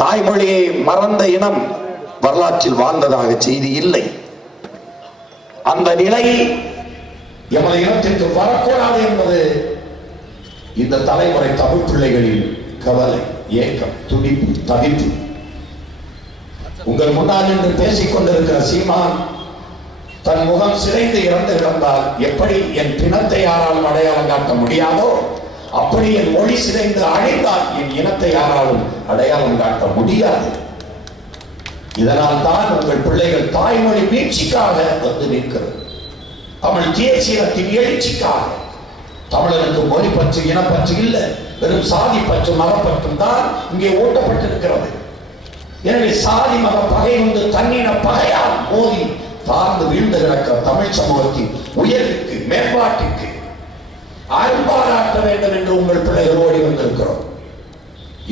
தாய்மொழியை மறந்த இனம் வரலாற்றில் வாழ்ந்ததாக செய்தி இல்லை. அந்த நிலை எமது இனத்திற்கு வரக்கூடாது என்பது இந்த தலைமுறை தமிழ் பிள்ளைகளின் கவலை, ஏக்கம், துடிப்பு, தவிப்பு. உங்கள் முன்னால் நின்று பேசிக் கொண்டிருக்கிற சீமான் தன் முகம் சிதைந்து இறந்து கிடந்தால் எப்படி என் பிணத்தை யாராலும் அடையாளம் காட்ட முடியாதோ, அப்படி என் மொழி சிதைந்து அழிந்தால் என் இனத்தை யாராலும் அடையாளம் காட்ட முடியாது. இதனால் தான் உங்கள் பிள்ளைகள் தாய்மொழி மீட்சிக்காக வந்து நிற்கிறது. தமிழ் தேசியத்தின் எழுச்சிக்காக. தமிழருக்கு மொழி பற்று, இனப்பற்று இல்லை, வெறும் சாதி பற்று, மதப்பற்றும் தான் இங்கே ஊட்டப்பட்டிருக்கிறது. எனவே சாதி மத பகை வந்து தன்னின பகையால் மோதி தாழ்ந்து வீழ்ந்து கிடக்கிற தமிழ் சமூகத்தின் உயர்வுக்கு, மேம்பாட்டிற்கு அரும்பாராட்ட வேண்டும் என்று உங்கள் பிள்ளைகள் ஓடி வந்திருக்கிறோம்.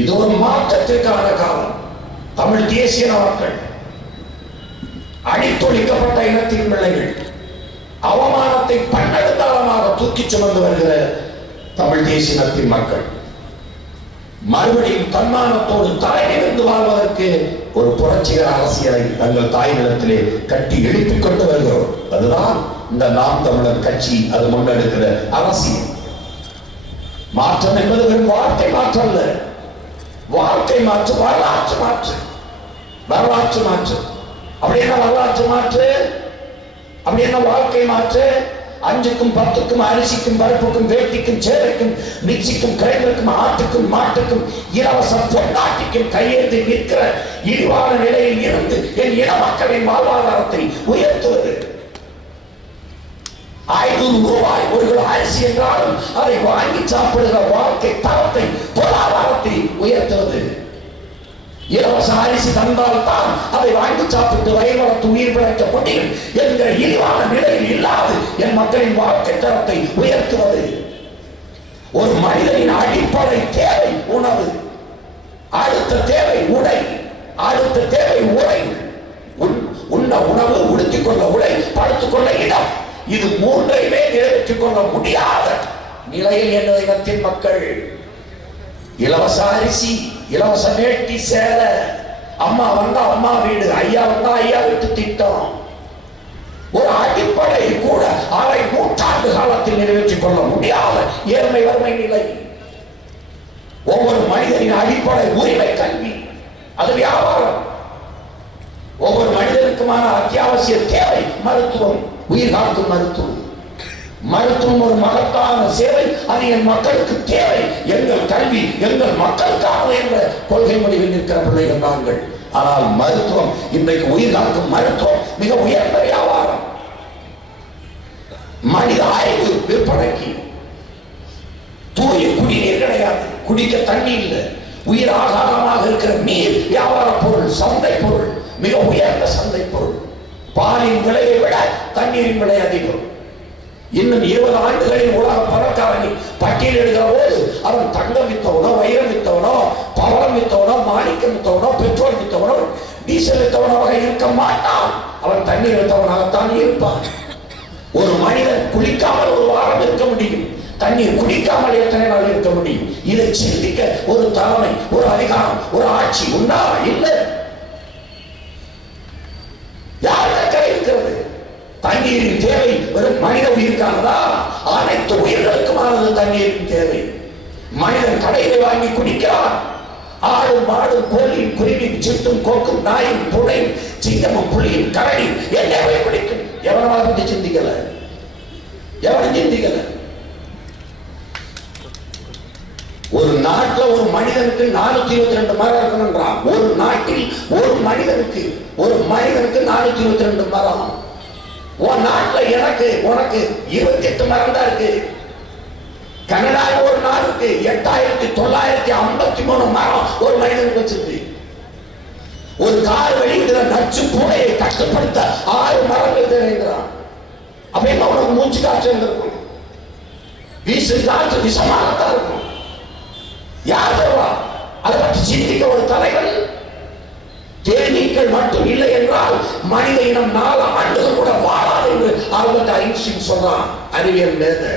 இது ஒரு மாற்றத்திற்கான காலம். தமிழ் தேசிய மக்கள், அடித்தொழிக்கப்பட்ட இனத்தின் பிள்ளைகள், அவமானத்தை பன்னெடுங்காலமாக தூக்கி சுமந்து வருகிற தமிழ் தேசியத்தின் மக்கள் மறுபடியும் தன்மானத்தோடு தலைநிமிர்ந்து வாழ்வதற்கு ஒரு புரட்சிகர அரசியலை தங்கள் தாய் நிலத்திலே கட்டி எழுப்பிக் கொண்டு வருகிறோம். அதுதான் இந்த நாம் தமிழர் கட்சி அது முன்னெடுக்கிற அரசியல். மாற்றம் என்பது வெறும் வாழ்க்கை மாற்றம் அல்ல, வாழ்க்கை மாற்று, வரலாற்று மாற்று. வரலாற்று மாற்று அப்படி என்ன? வரலாற்று மாற்று அப்படி என்ன? வாழ்க்கை மாற்று. 5க்கும் 10க்கும் அரிசிக்கும் பருப்புக்கும் வேட்டிக்கும் சேவைக்கும் மிக்சிக்கும் கிரைண்டருக்கும் ஆட்டுக்கும் மாட்டுக்கும் இலவச பொன்னாட்டிக்கும் கையேந்தி நிற்கிற இழிவான நிலையில் இருந்து என் இன மக்களின் வாழ்வாதாரத்தை உயர்த்துவது. 500 ரூபாய் ஒரு கிலோ அரிசி என்றாலும் அதை வாங்கி சாப்பிடுகிற வாழ்க்கை தரத்தை, பொருளாதாரத்தை உயர்த்துவது. இலவச அரிசி தந்தால் தான் அதை வாங்கி சாப்பிட்டு வயிறு வளர்த்து உயிர் பிழைக்க முடியும் என்கிற இழிவான நிலையில் இல்லாது என் மக்களின் வாழ்க்கை தரத்தை உயர்த்துவது. ஒரு மனிதனின் அடிப்படை தேவை உணவு, அடுத்த தேவை உடை, அடுத்த தேவை உடை. உண்ண உணவு, உடுத்திக் கொள்ள உடை, படுத்துக் கொள்ள இடம். இது 3ஐயுமே நிறைவேற்றிக் கொள்ள முடியாத நிலையில் எனது இனத்தின் மக்கள் இலவச அரிசி, இலவச வேட்டி சேலை, அம்மா வந்தா அம்மா வீடு, ஐயா வந்தா ஐயா வீட்டு திட்டம், ஒரு அடிப்படை கூட அரை நூற்றாண்டு காலத்தில் நிறைவேற்றிக் கொள்ள முடியாத ஏழ்மை வறுமை நிலை. ஒவ்வொரு மனிதனின் அடிப்படை உரிமை கல்வி, அது வியாபாரம். ஒவ்வொரு மனிதனுக்குமான அத்தியாவசிய தேவை மருத்துவம், உயிர் காக்கும் மருத்துவம். மருத்துவம் ஒரு மகத்தான சேவை, அது என் மக்களுக்கு தேவை. எங்கள் கல்வி எங்கள் மக்களுக்காக என்ற கொள்கை முடிவில் நிற்கிற பிள்ளைகள் நாங்கள். ஆனால் மருத்துவம் இன்றைக்கு உயிர் காக்கும் மருத்துவம் மிக உயர்ந்த வியாபாரம். மனித ஆய்வு விற்பனைக்கு. தூய குடிநீர் கிடையாது, குடிக்க தண்ணி இல்லை. உயிர் ஆகாரமாக இருக்கிற நீர் வியாபார பொருள், சந்தை பொருள், மிக உயர்ந்த சந்தை பொருள். பாலின் விலையை விட தண்ணீரின் விலை அதிகம். இன்னும் 20 ஆண்டுகளில் உலக பணக்காரனை பட்டியல் எடுக்கிற போது அவன் தங்கம் வித்தவனோ, வைரம் வித்தவனோ, பவளம் வித்தவனோ, மாணிக்கம் வித்தவனோ, பெட்ரோல் வித்தவனோ, டீசல் வித்தவனாக இருக்க மாட்டான். அவன் தண்ணீர் வித்தவனாகத்தான் இருப்பான். ஒரு மனிதன் குளிக்காமல் ஒரு வாரம் இருக்க முடியும், தண்ணீர் குடிக்காமல் எத்தனை நாள் இருக்க முடியும்? இதை சிந்திக்க ஒரு தலைமை, ஒரு அதிகாரம், ஒரு ஆட்சி உண்டா? இல்லை. யாருக்கு இருக்கிறது? தண்ணீரின் தேவை வெறும் மனித உயிருக்கானதா? அனைத்து உயிர்களுக்குமானது தண்ணீரின் தேவை. மனிதன் கடையை வாங்கி குடிக்கிறான். ஆடும் மாடும் கோழியும் குருவியும் சிட்டும் கோக்கும் நாயும் புழையும் சிங்கமும் புலியும் கரடியும் என்ன குடிக்கும்? எவனவா பற்றி சிந்திக்கல, எவனும் சிந்திக்கல. ஒரு நாட்டில் ஒரு மனிதனுக்கு 422 மரம் இருக்கணும்ன்றான். ஒரு நாட்டில் ஒரு மனிதனுக்கு 422 மரம். உன் நாட்டில் எனக்கு உனக்கு 28 மரம் தான் இருக்கு. கனடாவில் ஒரு நாளுக்கு 8953 மரம் ஒரு மனிதனுக்கு வச்சிருக்கு. ஒரு கார் வெளியிடுற நச்சு புகையை கட்டுப்படுத்த 6 மரங்கள் தேவைங்கிறான். அப்படின்னா உனக்கு மூச்சு காற்று இருக்கும், வீசு காற்று விஷமானதான் இருக்கும். யார் தருவா? அதை பற்றி சிந்திக்க ஒரு தலைவர். தேனீக்கள் மட்டும் இல்லை என்றால் மனித இனம் 4 ஆண்டுகள் கூட வாழாது என்று ஆல்பர்ட் ஐன்ஸ்டீன் சொல்றான். அறிவியல் மேதை.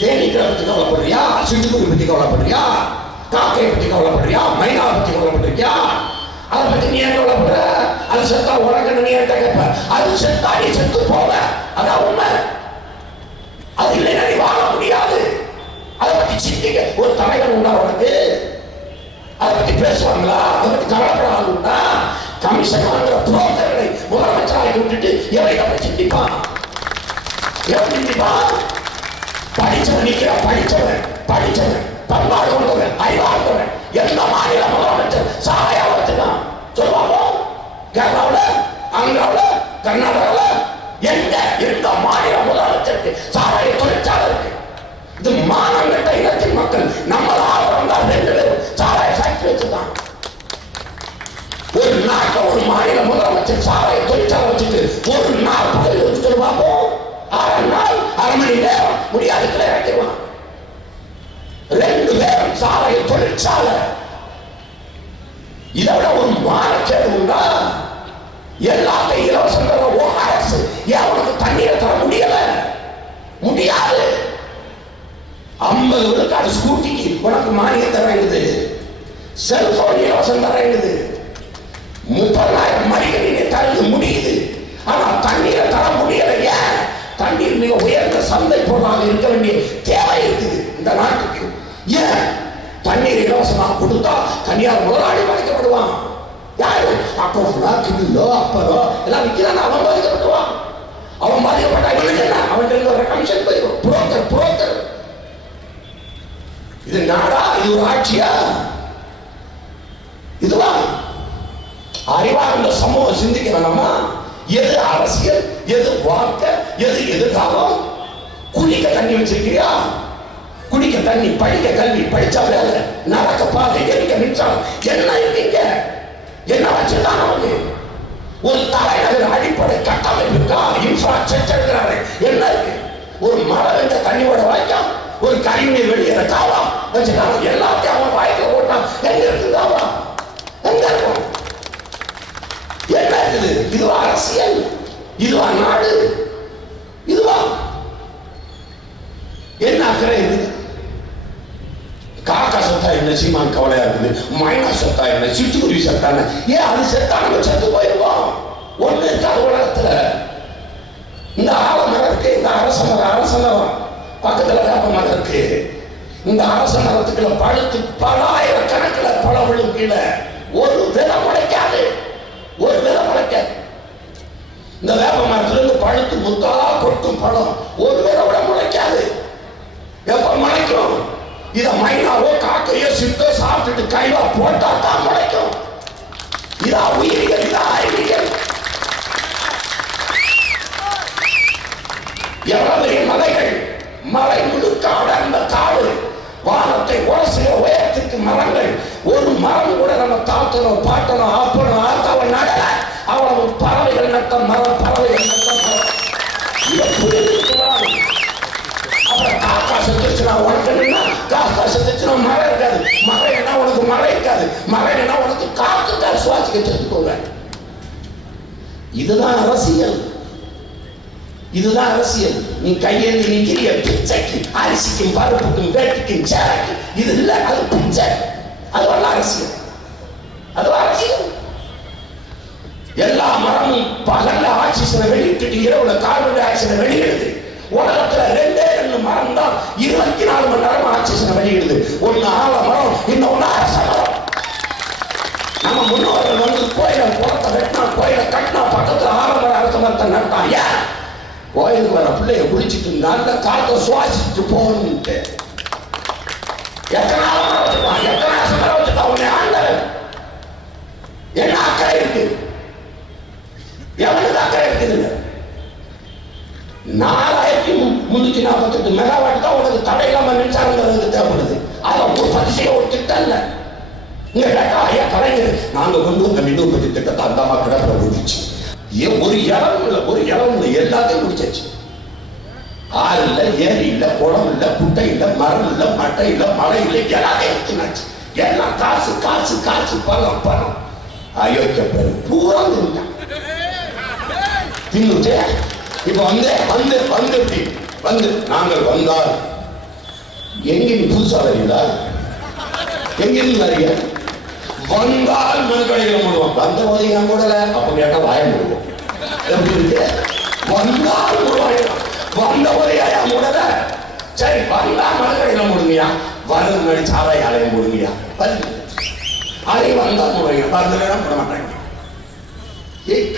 தேனீக்களை பற்றி கவலைப்படுறியா? சிட்டுக்குருவி பற்றி கவலைப்படுறியா? காக்கையை பற்றி கவலைப்படுறியா? மைனாவை பத்தி நீ என்ன கவலைப்படுற? அது செத்தா உனக்கு நீ என்ன கேட்ப? அது செத்தா நீ செத்து போவ. அதான் உண்மை. அது இல்லைன்னா நீ வாழ முடியாது. அதை பத்தி சிந்திக்க ஒரு தலைவர் உண்டா உனக்கு? அதை பத்தி பேசுவாங்களா? அதை பத்தி கவலைப்பட ஆள் உண்டா? கமிஷன் வாங்குற புரோக்கர்களை முதலமைச்சராக விட்டுட்டு எவை அதை சிந்திப்பான்? எவன் சிந்திப்பான்? படிச்சவன் நிற்கிற படிச்சவன் பண்பாடு கொண்டவன் அறிவார்ந்தவன் எந்த மாநில முதலமைச்சர் சாயாவத்துதான் சொல்லுவாங்க? கேரளாவில், ஆந்திராவில், கர்நாடகாவில் எந்த மாநில முதலமைச்சருக்கு சாராய தொழிற்சாலை இருக்கு? இது மானம் கட்ட இனத்தின் மக்கள். நம்மள ஆர்வம் தான் 2 பேரும் சாராய ஃபேக்டரி வச்சுதான். ஒரு நாட்டில் ஒரு மாநில முதலமைச்சர் சாராய தொழிற்சாலை வச்சுட்டு ஒரு நாள் பகுதியில் வச்சு சொல்லுவாங்க. 6 நாள் 1/2 மணி நேரம் முடியாதுக்குள்ள இறக்கிடுவான். 2 பேரும் சாராய தொழிற்சாலை. இதை விட ஒரு மானக்கேடு உண்டா? எல்லாத்தையும் இலவசம் தர அரசு அவனுக்கு தண்ணீரை தர முடியாது. 50 விழுக்காடு ஸ்கூட்டிக்கு உனக்கு மானியம் தரங்குது. செல்போன் இலவசம் தரங்குது. 30,000 மணிக்கு தரது முடியுது. ஆனா தண்ணீரை தர முடியல. ஏன்? தண்ணீர் மிக உயர்ந்த சந்தை பொருளாக இருக்க வேண்டிய தேவை இருக்குது இந்த நாட்டுக்கு. ஏன்? தண்ணீர் இலவசமாக கொடுத்தா தனியார் முதலாளி பாதிக்கப்படுவான். யாரு? அப்போ கிலோ அப்போ எல்லாம் விற்கிறான். அவன் பாதிக்கப்படுவான். அவன் பாதிக்கப்பட்டா என்ன? அவன் கமிஷன் போயிடும். புரோக்கர். இது நாடா? இது ஒரு ஆட்சியா? இதுதான் அறிவார்ந்த சமூகம் சிந்திக்க வேணாமா? எது அரசியல், எது வாழ்க்கை, எது எதிர்காலம்? குடிக்க தண்ணி வச்சிருக்கியா? குடிக்க தண்ணி, படிக்க கல்வி, படிச்சா வேலை, நடக்க பாதை, எரிக்க மின்சாரம், என்ன இருக்கீங்க? என்ன வச்சுதான் நமக்கு? ஒரு தலைநகர் அடிப்படை கட்டமைப்பு இருக்கா? இன்ஃப்ராஸ்ட்ரக்சர் என்ன இருக்கு? ஒரு மழை வெஞ்ச தண்ணியோட வாய்க்காம், ஒரு கழிவுநீர் வெளியேற காவா வச்சுக்காம எல்லாத்தையும் அவன் வாய்க்க போட்டான். எங்க இருக்கு காவா? எங்க இருக்கும்? என்ன இருக்குது? இதுவா அரசியல்? இதுவா நாடு? இதுவா என்ன அக்கறை இருக்குது? காக்கா சொத்தா என்ன, சீமான் கவலையா இருக்குது. மைனா சொத்தா என்ன, சிட்டுக்குருவி செத்தான. ஏன் அது செத்தா நம்ம செத்து போயிருவோம்? ஒண்ணு இருக்காது உலகத்துல. இந்த ஆலமரம் இருக்கு, இந்த அரச மரம் பக்கத்துல வேப்ப மரம் இருக்கு. இந்த அரச மரத்துக்குள்ள பழுத்து பலாயிரக்கணக்கில் பழம் விழும். கீழே ஒரு விதை முளைக்காது. இந்த வேப்ப மரத்துல இருந்து பழுத்து முத்தா கொட்டும் பழம் ஒரு விதை விட முளைக்காது. எப்ப முளைக்கும்? இத மைனாவோ காக்கையோ சிட்டோ சாப்பிட்டுட்டு கைவா போட்டா தான் முளைக்கும். இதா உயிரிகள், இதா அறிவியல். எவ்வளவு மலைகள், மலை முழுக்க அடர்ந்த காடு, வானத்தை உரசுகிற உயரத்துக்கு மரங்கள். ஒரு மரம் கூட நம்ம தாத்தனும் பாட்டனும் ஆப்பனும் ஆத்தாவை நடல. அவ்வளவு பறவைகள் நட்ட மரம், பறவைகள் நட்ட மரம். இதை புரிஞ்சுக்கிறான். அப்புறம் காக்கா செத்துச்சுனா உனக்கு என்ன? காக்கா செத்துச்சுனா மழை இருக்காது. மழை என்ன உனக்கு மழை இருக்காது. மழை என்ன உனக்கு காத்துக்கால் சுவாசிக்க செத்துக்கோங்க. இதுதான் அரசியல். இதுதான் அரசியல். நீ கையேந்தி நிக்கிறிய பிச்சைக்கு, அரிசிக்கும் பருப்புக்கும் வேட்டுக்கும் சேலைக்கு. இது இல்ல, அது பிச்சை. அது வரல அரசியல். அது அரசியல். எல்லா மரமும் பகல்ல ஆக்சிஜனை வெளியிட்டு இரவுல கார்பன் டை ஆக்சைடை வெளியிடுது. உலகத்துல 2 மரம் தான் 24 மணி நேரம் ஆக்சிஜனை வெளியிடுது. ஒண்ணு ஆலமரம், இன்னொன்னு அரச மரம். நம்ம முன்னோர்கள் வந்து கோயிலை குளத்தை வெட்டினா, கோயிலை கட்டினா, பக்கத்துல ஆலமரம் அரச மரத்தை நட்டான். ஏன்? கோயிலுக்கு வர பிள்ளைய குடிச்சிட்டு நல்ல காற்றை சுவாசிச்சுட்டு போகணும்ட்டு. எத்தனை ஆலமரம் வச்சுக்கலாம், எத்தனை அரச மரம் வச்சுக்கலாம்? உன்னை ஆண்டவன் என்ன அக்கறை இருக்கு? எவனுக்கு அக்கறை இருக்குதுங்க? 4348 மெகாவாட் தான் உனக்கு தடையில்லாம மின்சாரம் தேவைப்படுது. அதை உற்பத்தி செய்ய ஒரு திட்டம் இல்லை. இங்க கேட்டா ஐயா கலைஞர் நாங்க கொண்டு வந்த மின் உற்பத்தி திட்டத்தை அந்த அம்மா கிடப்பிட முடிச்சு. ஒரு இளவும் இல்லை, எல்லாத்தையும் முடிச்சாச்சு. ஆறு இல்லை, ஏரி இல்லை, குளம் இல்லை, குட்டை இல்லை, மரம் இல்லை, மட்டை இல்லை, மழை இல்லை, எல்லாத்தையும் எடுத்துனாச்சு. எல்லாம் காசு காசு காசு, பணம் பணம். அயோக்கிய பேரு பூரா தின்னுட்டு இப்ப வந்து நாங்கள் வந்தால் எங்க புதுசா வரீங்களா? எங்கிருந்து வரீங்க? வந்தால் மதுக்கடைகளை மூடுவோம். வந்த போது என் கூடல அப்ப கேட்டா வாய மூடுவோம். எப்படி இருக்கு? வந்தால் மூடுவாங்க. வந்த போது ஏன் மூடல? சரி வந்தா மதுக்கடைகளை மூடுங்கயா, வரது முன்னாடி சாராய ஆலயம் மூடுங்கயா, அதை வந்தா மூடுவீங்க, வரதுலாம் போட மாட்டாங்க.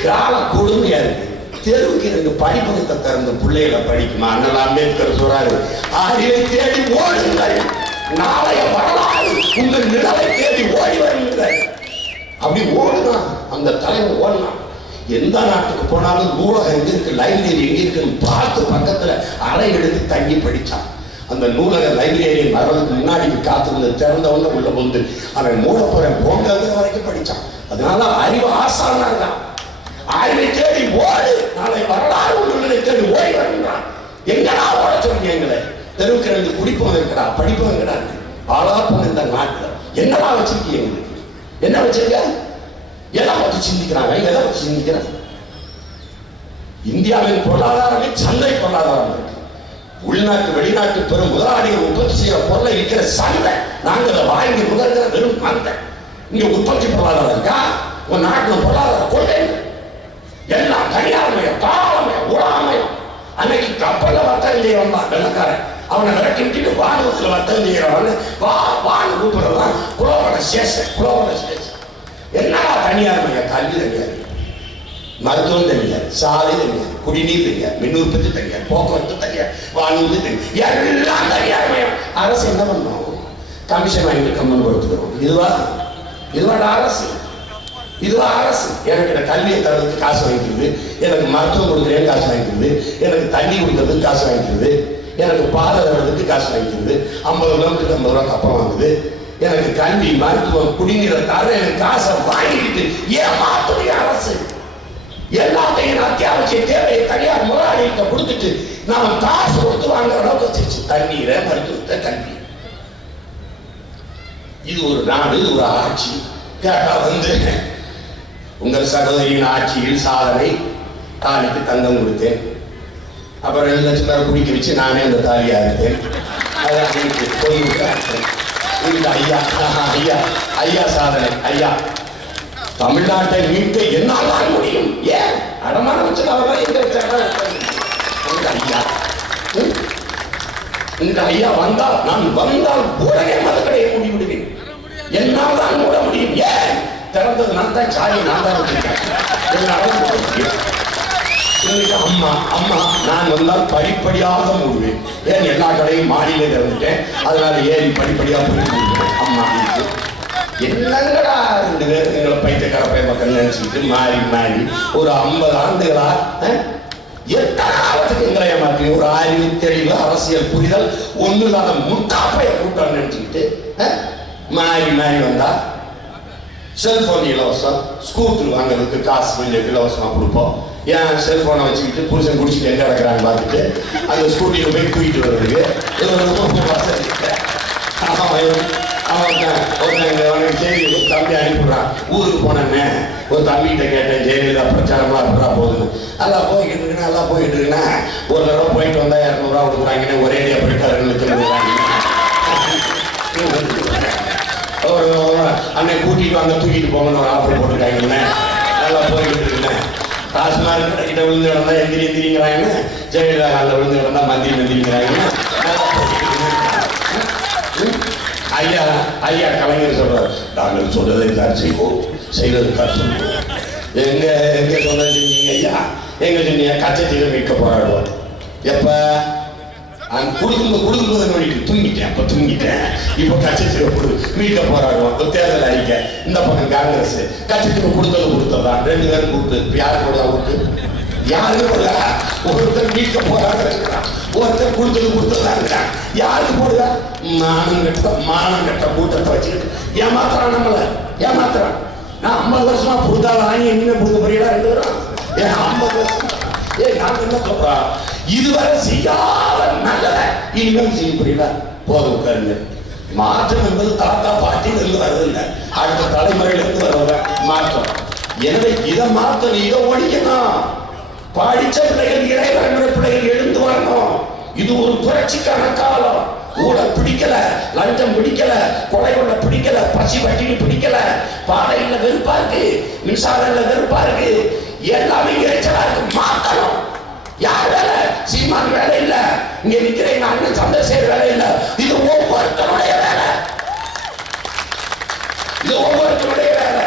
கால கொடுமையா இருக்கு. தெருவுக்கு 2 படிப்பகத்தை திறந்த பிள்ளைகளை படிக்குமா? அண்ணல் அம்பேத்கர் சொல்றாரு, அறிவை தேடி ஓடுங்கள், நாளைய வரலாறு உங்கள் நிலவை தேடி ஓடி வருங்கள். அப்படி ஓடுதான் அந்த தலைவர் ஓடலாம். எந்த நாட்டுக்கு போனாலும் நூலகம் எங்க இருக்கு, லைப்ரரி எங்க இருக்குன்னு பார்த்து பக்கத்துல அறை எடுத்து தங்கி படிச்சான். அந்த நூலக லைப்ரரியின் வரலுக்கு முன்னாடி காத்திருந்த திறந்தவங்க உள்ள வந்து அவன் மூட போறேன் போங்கிறது வரைக்கும் படிச்சான். அதனால அறிவு ஆசானா இருக்கான். அறிவை தேடி ஓடு, நாளை வரலாறு உங்களை தேடி ஓடி வருகிறான். எங்கடா ஓட சொல்றீங்க? எங்களை தெருவுக்கு 2 குடிப்பவன் இருக்கிறா, படிப்பவன் இருக்கிறாரு. பாலாப்பம் இந்த நாட்டில் என்னடா வச்சிருக்கீங்க? எங்களுக்கு என்ன வச்சிருக்க? எதை பற்றி சிந்திக்கிறாங்க? எதை பற்றி சிந்திக்கிறாங்க? இந்தியாவின் பொருளாதாரமே சந்தை பொருளாதாரம் இருக்கு. உள்நாட்டு வெளிநாட்டு பெரும் முதலாளிகள் உற்பத்தி செய்யற பொருளை விற்கிற சந்தை. நாங்கள் அதை வாங்கி முதல்கிற வெறும் மந்தை. இங்க உற்பத்தி பொருளாதாரம் இருக்கா? உன் நாட்டில் பொருளாதார கொள்கை எல்லாம் தனியார்மயம், தாளமயம், உலாமயம். அன்னைக்கு கப்பல்ல வர்த்தகம் செய்ய வந்தான் வெள்ளக்காரன். அவனை விரட்டிட்டு வானூத்துல வர்த்தகம் செய்யறவன் வானு கூப்பிடுறதான் குலோபட சேஷன். குலோபட சேஷன் என்னடா தனியார்மயம்? கல்வி தனியார், மருத்துவம் தனியார், சாலை தனியார், குடிநீர் தனியார், மின் உற்பத்தி தனியார், போக்குவரத்து தனியார், வானூர்தி தனியார், எல்லாம் தனியார்மயம். அரசு என்ன பண்ணும்? கமிஷன் வாங்கிட்டு கம்மன் கொடுத்துக்கிறோம். இதுவாட அரசு. இதுவா அரசு? எனக்கு கல்வியை தரதுக்கு காசு வாங்கிக்கிறது, எனக்கு மருத்துவம் கொடுக்குறேன் காசு வாங்கிக்கிறது, எனக்கு தண்ணி கொடுக்கறதுக்கு காசு வாங்கிக்கிறது, எனக்கு பாதை தரதுக்கு காசு வாங்கிக்கிறது, 50 கிலோமீட்டருக்கு 50 ரூபா கப்பம் வாங்குது, எனக்கு கல்வி மருத்துவம் குடிநீரை தர எனக்கு காசை வாங்கிக்கிட்டு ஏமாத்துடைய அரசு. எல்லாத்தையும் அத்தியாவசிய தேவையை தனியார் முதலாளிகிட்ட கொடுத்துட்டு நாம காசு கொடுத்து வாங்குற அளவுக்கு வச்சிருச்சு தண்ணீரை, மருத்துவத்தை, கல்வி. இது ஒரு நாடு, இது ஒரு ஆட்சி. கேட்டா வந்து உங்கள் சகோதரியின் ஆட்சியில் சாதனை, தாலிக்கு தங்கம் கொடுத்தேன், அப்புறம் 2 லட்சம் பேரை குடிக்க வச்சு நானே அந்த தாலியா இருந்தேன். ஐயா ஐயா ஐயா சாதனை. ஐயா தமிழ்நாட்டை மீட்க என்னால் முடியும். ஏன் அடமான வச்சுதான் எங்க வச்சாங்க? ஐயா இந்த ஐயா வந்தால், நான் வந்தால் உடனே மதுக்கடையை மூடி விடுவேன். என்னால் தான் மூட முடியும். ஏன்? திறந்தது நான் தான், சாரி நான் தான் வச்சிருக்கேன். அம்மா அம்மா நான் வந்தால் படிப்படியாக மூடுவேன். ஏன்? எல்லா கடையும் மாடியில திறந்துட்டேன், அதனால ஏறி படிப்படியாக போய் அம்மா என்னங்கடா 2 பேர் எங்களை பைத்தியக்கார பை மக்கள் நினைச்சுக்கிட்டு மாறி மாறி ஒரு 50 ஆண்டுகளா எத்தனாவதுக்கு எங்களை ஏமாற்றி ஒரு அறிவு தெளிவு அரசியல் புரிதல் ஒண்ணு இல்லாத முட்டாப்பைய கூட்டம் நினைச்சுக்கிட்டு மாறி மாறி வந்தா செல்போன் இலவசம், ஸ்கூட்டர் வாங்குறதுக்கு காசு கொஞ்சம் இலவசமா கொடுப்போம். ஏன் செல்போனை வச்சுக்கிட்டு புருஷன் குடிச்சிட்டு எங்க கிடக்குறாங்க பார்த்துட்டு அந்த ஸ்கூட்டியில் போய் தூக்கிட்டு வர்றதுக்கு அவனுக்கு செய்தி தம்பி அனுப்பிடுறான். ஊருக்கு போனேன்னு ஒரு தம்பிகிட்ட கேட்டேன், ஜெயலலிதா பிரச்சாரமா அப்படின்னா போகுதுன்னு. நல்லா போய்கிட்டு இருக்குன்னா நல்லா போயிட்டு இருக்குன்னா ஒரு தடவை போயிட்டு வந்தா 200 ரூபா கொடுக்குறாங்கன்னு ஒரேடியா போயிட்டு 2 லட்சம் கொடுக்குறாங்க. அண்ணன் கூட்டிட்டு வாங்க தூக்கிட்டு போங்கன்னு ஒரு ஆஃபர் போட்டுருக்காங்கன்னு நல்லா போய்கிட்டு இருக்குன்னு. டாஸ்மார்க் கிட்ட விழுந்து கிடந்தா எந்திரிங்கிறாங்கன்னு, ஜெயலலிதா காலில் விழுந்து கிடந்தா மந்திரிங்கிறாங்கன்னு. ஐயா ஐயா கலைஞர் சொல்றாரு, நாங்கள் சொல்றதை தான் செய்வோம், செய்வதற்காக சொல்லுவோம். எங்க எங்க சொன்ன செஞ்சீங்க ஐயா? எங்க சொன்னீங்க? கச்சத்தீவை மீட்க போராடுவோம். எப்ப? குடுக்கும்போது தூங்கிட்டேன், அப்ப தூங்கிட்டேன். இப்ப கச்சத்தீவை மீட்க போராடுவோம். ஒரு தேர்தல் அறிக்கை, இந்த பக்கம் காங்கிரஸ் கச்சத்தீவை கொடுத்ததா 2 பேரும் கூப்பிட்டு இப்ப யாரு போடுதா ஓட்டு? யாரு போடுதா? ஒருத்தர் மீட்க போராட இருக்கிறான், ஒருத்தர் கொடுத்ததா இருக்கிறான். யாருக்கு போடுதா? மானம் கட்ட கூட்டத்தை வச்சுக்கிட்டு ஏமாத்துறான், நம்மள ஏமாத்துறான். நான் 50 வருஷமா புடுதா வாங்கி என்ன புடுக்க போறீங்களா? 2 பேரும் 50 வருஷம். நாங்க என்ன சொல்றோம்? இதுவரை செய்யாத நல்லத இனிமேல் செய்ய புரியல. போதும் உட்காருங்க. மாற்றம் என்பது தாத்தா பாட்டியில இருந்து வருதில்லை, அடுத்த தலைமுறையில இருந்து வர்ற மாற்றம். எனவே இதை மாற்ற இதை ஒழிக்கணும். படிச்ச பிள்ளைகள், இறைவர பிள்ளைகள் எழுந்து வரணும். இது ஒரு புரட்சிக்கான காலம். ஊழல் பிடிக்கல, லஞ்சம் பிடிக்கல, கொலை கொள்ள பிடிக்கல, பசி பட்டினி பிடிக்கல, வெறுப்பா இருக்கு, மின்சாரம்ல வெறுப்பா இருக்கு, எல்லாமே இறைச்சலா இருக்கு. மாத்தணும். யார் வேலை? சீமான் வேலை இல்ல, இங்க நிக்கிற எங்க அண்ணன் சந்திரசேகர் வேலை இல்ல. இது ஒவ்வொருத்தருடைய வேலை. இது ஒவ்வொருத்தருடைய வேலை.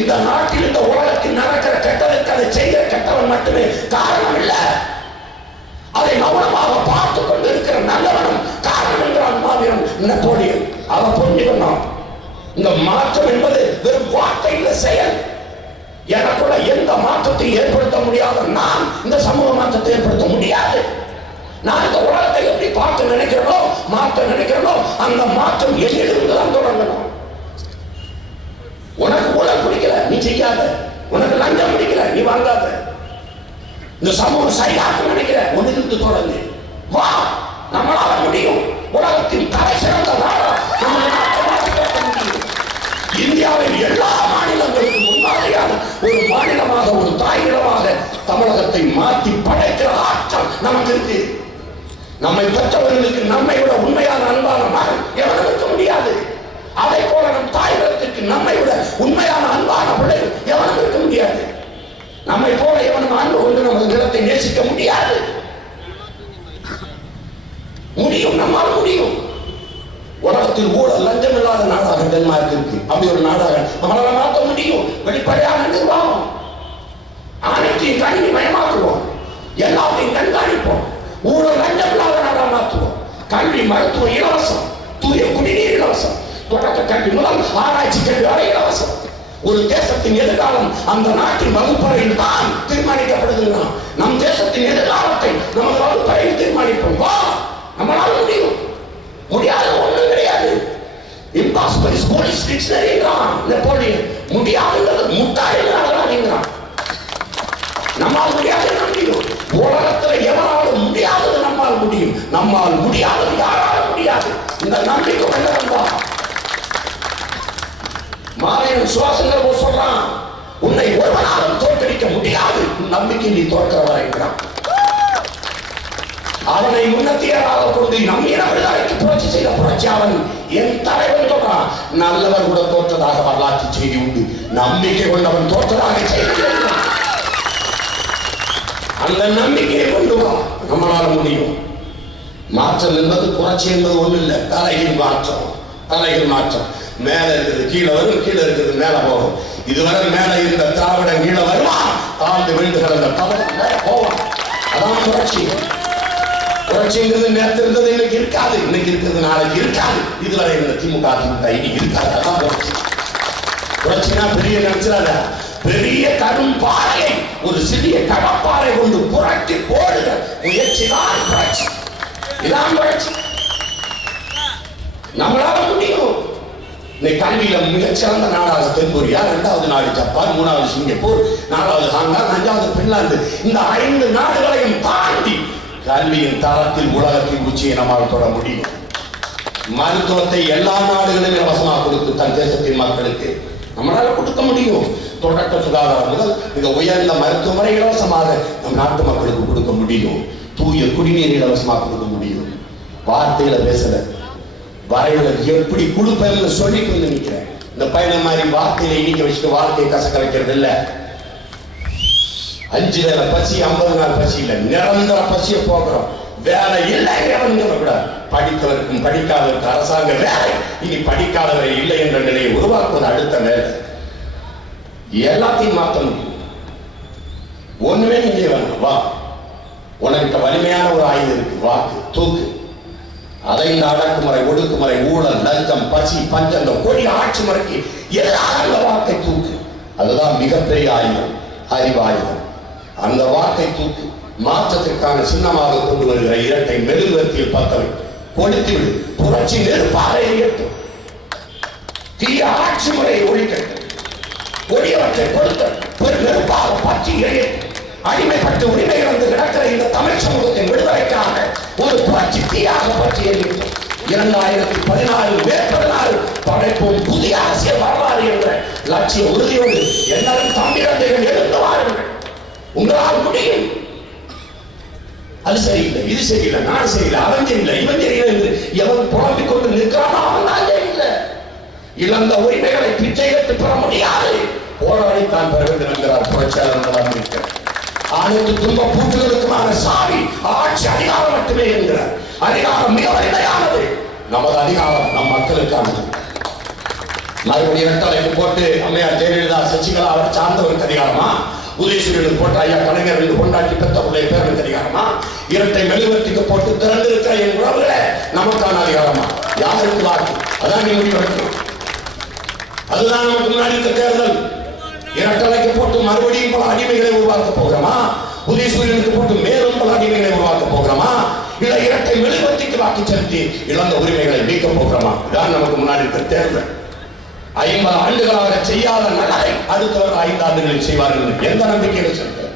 இந்த நாட்டில் இந்த உலகத்தில் நடக்கிற கெட்டதுக்கு அதை செய்கிற கெட்டவன் மட்டுமே காரணம் இல்ல, அதை கவனமாக பார்த்து கொண்டு இருக்கிற நல்லவனும் காரணம் என்கிறான் மாவீரன் நெப்போலியன். அதை புரிஞ்சுக்கணும். இந்த மாற்றம் என்பது வெறும் வார்த்தை இல்ல, செயல். எனக்குள்ள எந்த மாற்றத்தை ஏற்படுத்த முடியாத நான் இந்த சமூக மாற்றத்தை ஏற்படுத்த முடியாது. நான் இந்த உலகத்தை எப்படி பார்த்து நினைக்கிறனோ, மாற்ற நினைக்கிறனோ, அந்த மாற்றம் என்னிலிருந்து தான் தொடங்கணும். உனக்கு ஊழல் பிடிக்கல, நீ செய்யாத. உனக்கு லஞ்சம் பிடிக்கல, நீ வாங்காத. இந்த சமூகம் சரியாக நினைக்கிற, ஒன்னிலிருந்து தொடங்கு. வா, நம்மளால முடியும். உலகத்தின் தலை சிறந்த நாடா இந்தியாவில் எல்லா மாநிலங்களுக்கும் முன்மாதிரியான ஒரு மாநிலமாக, ஒரு தாயிடமாக தமிழகத்தை மாற்றி படைக்கிற ஆற்றல் நமக்கு இருக்கு. நம்மை பெற்றவர்களுக்கு நம்மை விட உண்மையான அன்பான மகன் எவனும் இருக்க முடியாது. அதை போல நம் தாய்களத்திற்கு நம்மை விட உண்மையான அன்பான பிள்ளைகள் எவனும் இருக்க முடியாது. நம்மை போல எவனும் அன்பு கொண்டு நமது நிலத்தை நேசிக்க முடியாது. முடியும், நம்மால் முடியும். உலகத்தில் ஊழல் லஞ்சம் இல்லாத நாடாக டென்மார்க் இருக்கு. அப்படி ஒரு நாடாக நம்மளால மாற்ற முடியும். வெளிப்படையான நிர்வாகம், அனைத்தையும் கணினி மயமாக்குவோம், எல்லாத்தையும் கண்காணிப்போம். ஊழல் லஞ்சம் இல்லாத நாடாக மாற்றுவோம். கல்வி மருத்துவம் இலவசம், தூய குடிநீர் இலவசம், தொடக்க கல்வி முதல் ஆராய்ச்சி கல்வி வரை இலவசம். ஒரு தேசத்தின் எதிர்காலம் அந்த நாட்டின் வகுப்பறையில் தான் தீர்மானிக்கப்படுகிறது. நம் தேசத்தின் எதிர்காலத்தை நமது வகுப்பறையில் தீர்மானிப்போம். வா, நம்மளால முடியும். முடியாத ஒண்ணும் கிடையாது. இம்பாசிபிள் இஸ் போலீஸ் டிக்ஷனரிங்கிறான் நெப்போலியன். முடியாதுங்கிறது முட்டாள்ங்கிறான். நம்மால் முடியாது முடியும். உலகத்துல எவராலும் முடியாதது நம்மால் முடியும். நம்மால் முடியாதது யாராலும் முடியாது. இந்த நம்பிக்கை கொண்டவன் தான் மாவீரன் சுவாசங்கள் சொல்றான். உன்னை ஒருவனாலும் தோற்கடிக்க முடியாது, நம்பிக்கை நீ தோற்கிறவா என்கிறான். அவனை முன்னத்தியராக கொண்டு நம் இன விடுதலைக்கு புரட்சி செய்த புரட்சியாளன் என் தலைவன் சொல்றான். நல்லவர் கூட தோற்றதாக வரலாற்று செய்தி உண்டு, நம்பிக்கை கொண்டவன் தோற்றதாக செய்தி. அந்த நம்பிக்கையை கொண்டு வா, நம்மளால முடியும். மாற்றம் என்பது புரட்சி என்பது ஒண்ணு இல்லை, தலையில் மாற்றம். தலையில் மாற்றம். மேல இருக்குது கீழே வரும், கீழே இருக்குது மேல போகும். இதுவரை மேல இருந்த திராவிடம் கீழே வருவான், தாழ்ந்து விழுந்து கிடந்த தமிழன் மேல போவான். அதான் புரட்சி. புரட்சிங்கிறது நேற்று இருந்தது இன்னைக்கு இருக்காது, இன்னைக்கு இருக்கிறது நாளைக்கு இருக்காது. இதுவரை இருந்த திமுக இன்னைக்கு இருக்காது. அதான் புரட்சி. புரட்சினா பெரிய நினைச்சாத, பெரிய கடும் பாறையை ஒரு சிறிய கடப்பாறை கொண்டு புரட்டி போடுற முயற்சி தான் புரட்சி. இதான் புரட்சி. நம்மளால முடியும். இன்னைக்கு கல்வியில மிகச்சிறந்த நாடாக தென்கொரியா, 2வது நாடு ஜப்பான், 3வது சிங்கப்பூர், 4வது ஹாங்காங், 5வது பின்லாந்து, இந்த 5 நாடுகளையும் தாண்டி கல்வியின் தரத்தில் உலகத்தின் உச்சியை நம்மால் தொட முடியும். மருத்துவத்தை எல்லா நாடுகளிலும் இலவசமாக கொடுத்து தன் தேசத்தின் மக்களுக்கு நம்மளால கொடுக்க முடியும். தொடக்க சுகாதாரம் முதல் மிக உயர்ந்த மருத்துவமனை இலவசமாக நம் நாட்டு மக்களுக்கு கொடுக்க முடியும். தூய குடிநீர் இலவசமாக கொடுக்க முடியும். வார்த்தையில பேசல, வரையில எப்படி கொடுப்பேன்னு சொல்லிட்டு வந்து நிற்கிறேன். இந்த பையனை மாதிரி வார்த்தையில இனிக்க வச்சுட்டு வாழ்க்கையை கசக்க வைக்கிறது இல்ல. 5 வேளை பசி, 50 நாள் பசி இல்ல, நிரந்தர பசியை போக்குறோம். வேலை இல்லை கூடாது. படித்தவருக்கும் படிக்காதவருக்கு அரசாங்க வேலை, இனி படிக்காதவரை இல்லை என்ற நிலையை உருவாக்குவது அடுத்த வேலை. எல்லாத்தையும் மாற்ற முடியும். ஒண்ணுமே நீங்க வேணும். வா, உனக்கிட்ட வலிமையான ஒரு ஆயுதம் இருக்கு, வாக்கு, தூக்கு. அதை இந்த அடக்குமுறை, ஒடுக்குமுறை, ஊழல், லஞ்சம், பசி, பஞ்சம், இந்த கொடிய ஆட்சி முறைக்கு எதிராக அந்த வாக்கை தூக்கு. அதுதான் மிகப்பெரிய ஆயுதம், அறிவாயுதம். அந்த வாக்கை தூக்கு. மாற்றத்திற்கான சின்னமாக கொண்டு வருகிற இரட்டை மெழுகுவர்த்தியில் பத்தவை கொளுத்திவிடு. புரட்சி நெருப்பாக எரியட்டும். தீய ஆட்சி முறையை ஒழிக்கட்டும். ஒளியவற்றை கொடுத்த பெரும் நெருப்பாக பற்றி எரியட்டும். அடிமைப்பட்டு உரிமை இழந்து கிடக்கிற இந்த தமிழ் சமூகத்தின் விடுதலைக்காக ஒரு புரட்சி தீயாக பற்றி எரியட்டும். 2014 மே 14 படைப்போம் புதிய அரசியல் வரலாறு என்ற லட்சிய உறுதியோடு எல்லாரும் தமிழர்கள் எழுந்து வாருங்கள். உங்களால் முடியும். அது சரியில்லை, இது சரியில்லை, நான் சரியில்லை, அவன் சரியில்லை, இவன் சரியில்லை என்று எவன் புலம்பிக் கொண்டு நிற்கிறானோ அவன் தான் சரியில்லை. இழந்த உரிமைகளை பிச்சை எடுத்து பெற முடியாது. தான் பெற வேண்டும் என்கிறார் புரட்சியாளர் அம்பேத்கர். அனைத்து துன்ப பூட்டுகளுக்குமான சாவி ஆட்சி அதிகாரம் மட்டுமே என்கிறார். அதிகாரம் மிக வலிமையானது. நமது அதிகாரம் நம் மக்களுக்கானது. மறுபடியும் இரட்டலைக்கு போட்டு அம்மையார் ஜெயலலிதா சசிகலா அவர் சார்ந்தவருக்கு அதிகாரமா? உதயசூரியனுக்கு போட்டு ஐயா கலைஞர் என்று கொண்டாட்டி பெற்ற பிள்ளை பேருக்கு அதிகாரமா? இரட்டை மெழுகுவர்த்திக்கு போட்டு திறந்திருக்கிற என் உறவுகளே நமக்கான அதிகாரமா? யாருக்கு வாக்கு? அதான் நீ முடிவு வைக்கணும். அதுதான் நமக்கு முன்னாடி இருக்க தேர்தல். இரட்டலைக்கு போட்டு மறுபடியும் பல அடிமைகளை உருவாக்க போகிறோமா? உதயசூரியனுக்கு போட்டு மேலும் பல அடிமைகளை உருவாக்க போகிறோமா? இல்ல இரட்டை மெழுகுவர்த்திக்கு வாக்கு செலுத்தி இழந்த உரிமைகளை நீக்க போகிறோமா? இதான் நமக்கு முன்னாடி இருக்க தேர்தல். 50 ஆண்டுகளாக செய்யாத நகரை அடுத்த 5 ஆண்டுகளில் செய்வார்கள். எந்த நம்பிக்கையை சொல்ற?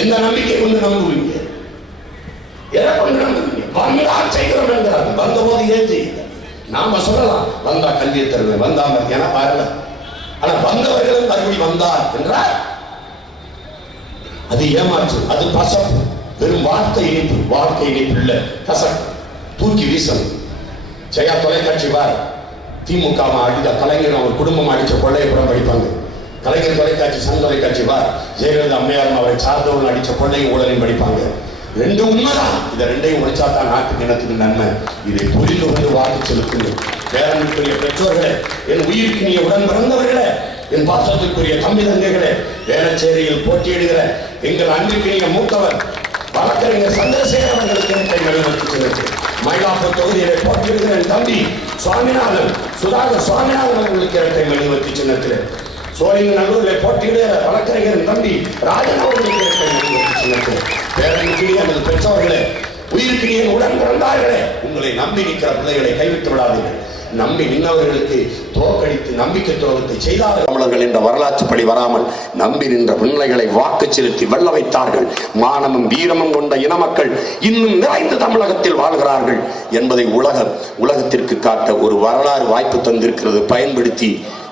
எந்த நம்பிக்கை கொண்டு நம்புவீங்க? எதை கொண்டு நம்புவீங்க? வந்தா செய்கிறோம் என்கிறார். வந்த போது ஏன் செய்யுங்க? நாம சொல்லலாம் வந்தா கல்வியை தருவேன், வந்தா என வரல. ஆனா வந்தவர்களும் மறுபடி வந்தார் என்றார். அது ஏமாற்று, அது பசப்பு. வெறும் வார்த்தை இணைப்பு, வாழ்க்கை இணைப்பு இல்ல, கசப்பு. தூக்கி வீசணும். ஜெயா தொலைக்காட்சி பார், திமுக அடித்த கலைஞர் அவர் குடும்பம் அடிச்ச கொள்ளையப்புறம் படிப்பாங்க. கலைஞர் தொலைக்காட்சி சன் தொலைக்காட்சி பார், ஜெயலலிதா அம்மையாரும் அவரை சார்ந்தவர்கள் அடிச்ச கொள்ளை ஊழலையும் படிப்பாங்க. ரெண்டு உண்மைதான். இதை ரெண்டையும் முடிச்சா தான் நாட்டுக்கு இனத்துக்கு நன்மை. இதை புரிந்து கொண்டு வாக்கு செலுத்துங்கள். பேரனுக்குரிய பெற்றோர்களே, என் உயிருக்கு நீ உடன் பிறந்தவர்களே, என் பாசத்திற்குரிய தம்பி தங்கைகளே, வேளச்சேரியில் போட்டியிடுகிற எங்கள் அன்பிற்கினிய மூத்தவர் வழக்கறிஞர் சந்திரசேகர் அவர்களுக்கு இரட்டை மெழுகுவர்த்தி சின்னத்தில், மயிலாப்பூர் தொகுதியிலே போட்டியிடுகிற என் தம்பி சுவாமிநாதன் சுதாகர் சுவாமிநாதன் அவர்களுக்கு இரட்டை மெழுகுவர்த்தி சின்னத்தில், சோழிங்கநல்லூரில் போட்டியிடுகிற வழக்கறிஞர் தம்பி ராஜன் அவர்களுக்கு இரட்டை மெழுகுவர்த்தி சின்னத்தில், பேரனுக்கினிய எனது பெற்றோர்களே, உயிர்க்கினிய உடன் பிறந்தார்களே, உங்களை நம்பி நிற்கிற பிள்ளைகளை கைவிட்டு விடாதீர்கள். நம்பி நின்றவர்களுக்கு தோற்கடித்து நம்பிக்கை துரோகத்தை செய்தார்கள். தமிழர்கள் என்ற வரலாற்றுப்படி வராமல் நம்பி நின்ற பிள்ளைகளை வாக்கு செலுத்தி வெல்ல வைத்தார்கள். மானமும் வீரமும் கொண்ட இன மக்கள் இன்னும் நிறைந்த தமிழகத்தில் வாழ்கிறார்கள் என்பதை உலகத்திற்கு காட்ட ஒரு வரலாறு வாய்ப்பு தந்திருக்கிறது. பயன்படுத்தி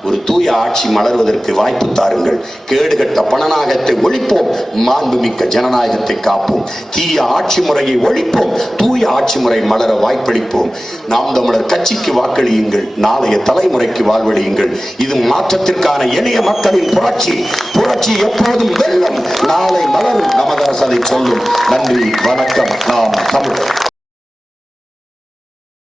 ஒரு தூய ஆட்சி மலர்வதற்கு வாய்ப்பு தாருங்கள். கேடுகட்ட பணநாயகத்தை ஒழிப்போம், மாண்புமிக்க ஜனநாயகத்தை காப்போம். தீய ஆட்சி முறையை ஒழிப்போம், தூய ஆட்சி முறை மலர வாய்ப்பளிப்போம். நாம் தமிழர் கட்சிக்கு வாக்களியுங்கள், நாளைய தலைமுறைக்கு வாழ்வழியுங்கள். இது மாற்றத்திற்கான எளிய மக்களின் புரட்சி. புரட்சி எப்போதும் வெல்லும், நாளை மலரும். நமது அரசு அதை சொல்லும். நன்றி, வணக்கம். நாம் தமிழர்.